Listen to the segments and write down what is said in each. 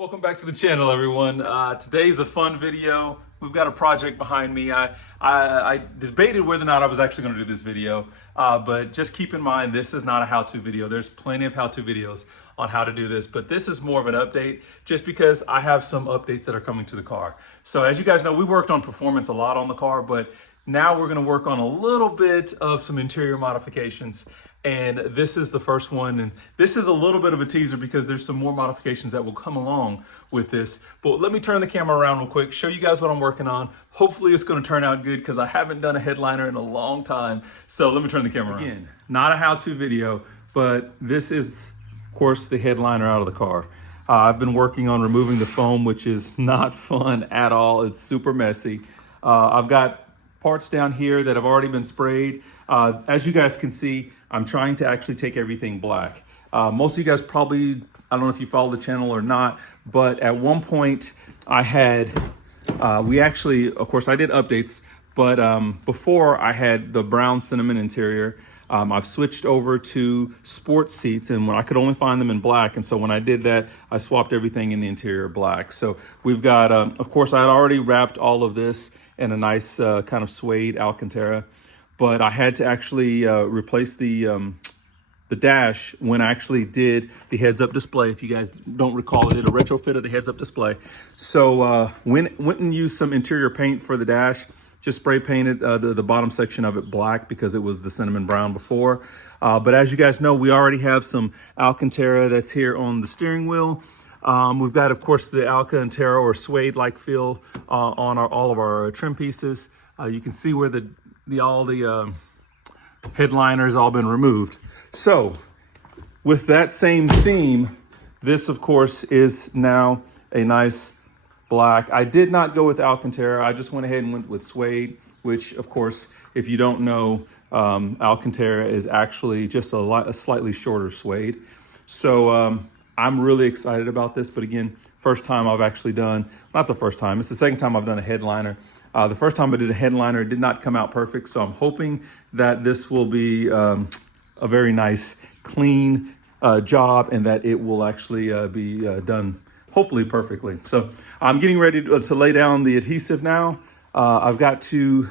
Welcome back to the channel, everyone. Today's a fun video. We've got a project behind me. I debated whether or not I was actually going to do this video, but just keep in mind, this is not a how-to video. There's plenty of how-to videos on how to do this, but this is more of an update just because I have some updates that are coming to the car. So as you guys know, we worked on performance a lot on the car, but now we're going to work on a little bit of some interior modifications. And this is the first one, and this is a little bit of a teaser because there's some more modifications that will come along with this. But let me turn the camera around real quick, show you guys what I'm working on. Hopefully it's going to turn out good because I haven't done a headliner in a long time. So let me turn the camera around. Again, not a how-to video, but this is, of course, the headliner out of the car. I've been working on removing the foam, which is not fun at all. It's super messy. I've got parts down here that have already been sprayed. As you guys can see, I'm trying to actually take everything black. Most of you guys probably, I don't know if you follow the channel or not, but at one point I had, we actually, of course I did updates, but before I had the brown cinnamon interior. I've switched over to sports seats, and when I could only find them in black. And so when I did that, I swapped everything in the interior black. So we've got, of course, I had already wrapped all of this in a nice kind of suede Alcantara, but I had to actually replace the dash when I actually did the heads-up display. If you guys don't recall, I did a retrofit of the heads-up display. So went and used some interior paint for the dash. Just spray painted the bottom section of it black because it was the cinnamon brown before. But as you guys know, we already have some Alcantara that's here on the steering wheel. We've got, of course, the Alcantara or suede-like feel on all of our trim pieces. You can see where all the headliners all been removed. So with that same theme, this, of course, is now a nice black. I did not go with Alcantara. I just went ahead and went with suede, which, of course, if you don't know, Alcantara is actually just a slightly shorter suede. So I'm really excited about this. But again, first time I've actually done, not the first time, it's the second time I've done a headliner. The first time I did a headliner, it did not come out perfect. So I'm hoping that this will be a very nice, clean job, and that it will actually be done hopefully perfectly. So I'm getting ready to lay down the adhesive now. I've got to,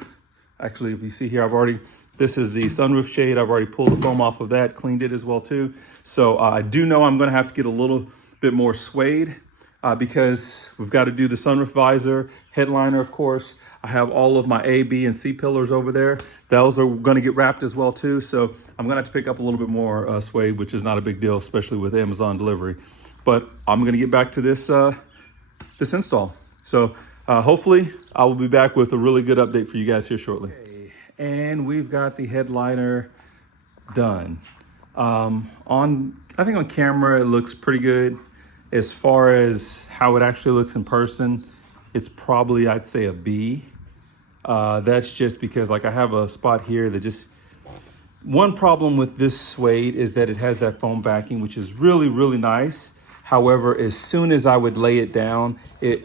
actually, if you see here, this is the sunroof shade. I've already pulled the foam off of that, cleaned it as well too. So I do know I'm gonna have to get a little bit more suede because we've got to do the sunroof visor, headliner, of course. I have all of my A, B, and C pillars over there. Those are gonna get wrapped as well too. So I'm gonna have to pick up a little bit more suede, which is not a big deal, especially with Amazon delivery. But I'm gonna get back to this this install. So hopefully I will be back with a really good update for you guys here shortly. Okay. And we've got the headliner done. I think on camera it looks pretty good. As far as how it actually looks in person, it's probably, I'd say, a B. That's just because, like, I have a spot here that just, one problem with this suede is that it has that foam backing, which is really, really nice. However, as soon as I would lay it down,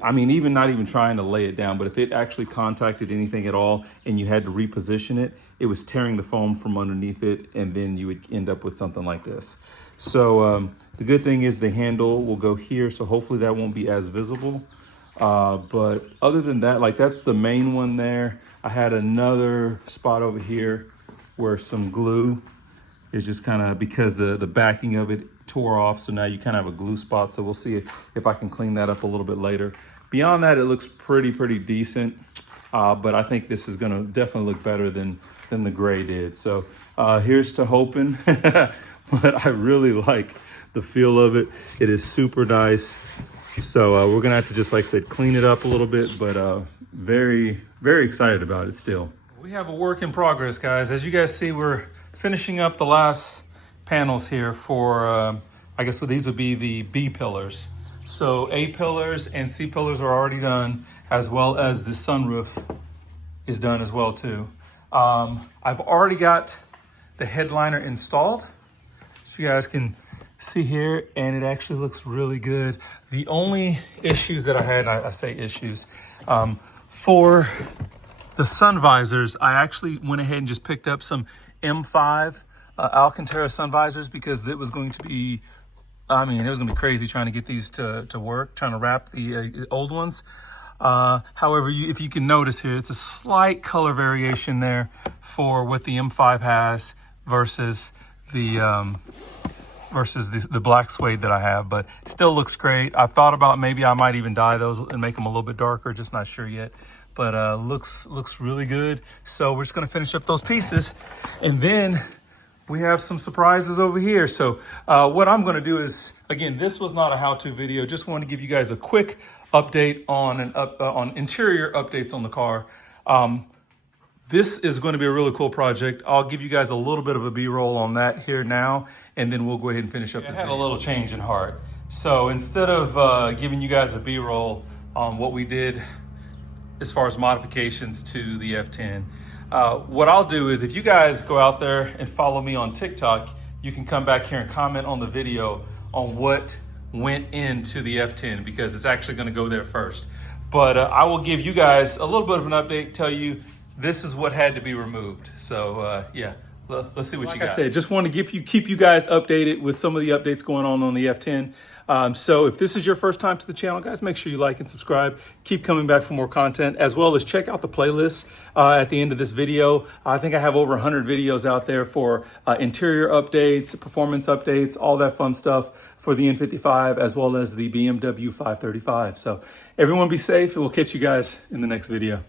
I mean, even not even trying to lay it down, but if it actually contacted anything at all and you had to reposition it, it was tearing the foam from underneath it, and then you would end up with something like this. So the good thing is the handle will go here, so hopefully that won't be as visible. But other than that, like, that's the main one there. I had another spot over here where some glue is just kind of, because the backing of it tore off, so now you kind of have a glue spot. So we'll see if I can clean that up a little bit later. Beyond that, it looks pretty decent, but I think this is gonna definitely look better than the gray did. So here's to hoping. But I really like the feel of it. It is super nice. So we're gonna have to just, like I said, clean it up a little bit, but very excited about it still. We have a work in progress, guys. As you guys see, we're finishing up the last panels here for, I guess what these would be the B pillars. So A pillars and C pillars are already done, as well as the sunroof is done as well too. I've already got the headliner installed, so you guys can see here, and it actually looks really good. The only issues that I had, I say issues, for the sun visors, I actually went ahead and just picked up some M5 Alcantara sun visors because it was going to be I mean, it was gonna be crazy trying to get these to work, trying to wrap the old ones. However, if you can notice here, it's a slight color variation there for what the M5 has versus the black suede that I have, but still looks great. I've thought about maybe I might even dye those and make them a little bit darker, just not sure yet. But looks really good. So we're just gonna finish up those pieces, and then we have some surprises over here. So what I'm gonna do is, again, this was not a how-to video. Just want to give you guys a quick update on on interior updates on the car. This is going to be a really cool project. I'll give you guys a little bit of a B-roll on that here now, and then we'll go ahead and finish up this video. I had a little change in heart. So instead of giving you guys a B-roll on what we did as far as modifications to the F10, what I'll do is, if you guys go out there and follow me on TikTok, you can come back here and comment on the video on what went into the F10, because it's actually going to go there first. But I will give you guys a little bit of an update, tell you this is what had to be removed. So yeah, let's see what you got. Like I said, just want to keep you guys updated with some of the updates going on the F10. So if this is your first time to the channel, guys, make sure you like and subscribe. Keep coming back for more content, as well as check out the playlist at the end of this video. I think I have over 100 videos out there for interior updates, performance updates, all that fun stuff for the N55, as well as the BMW 535. So everyone be safe, and we'll catch you guys in the next video.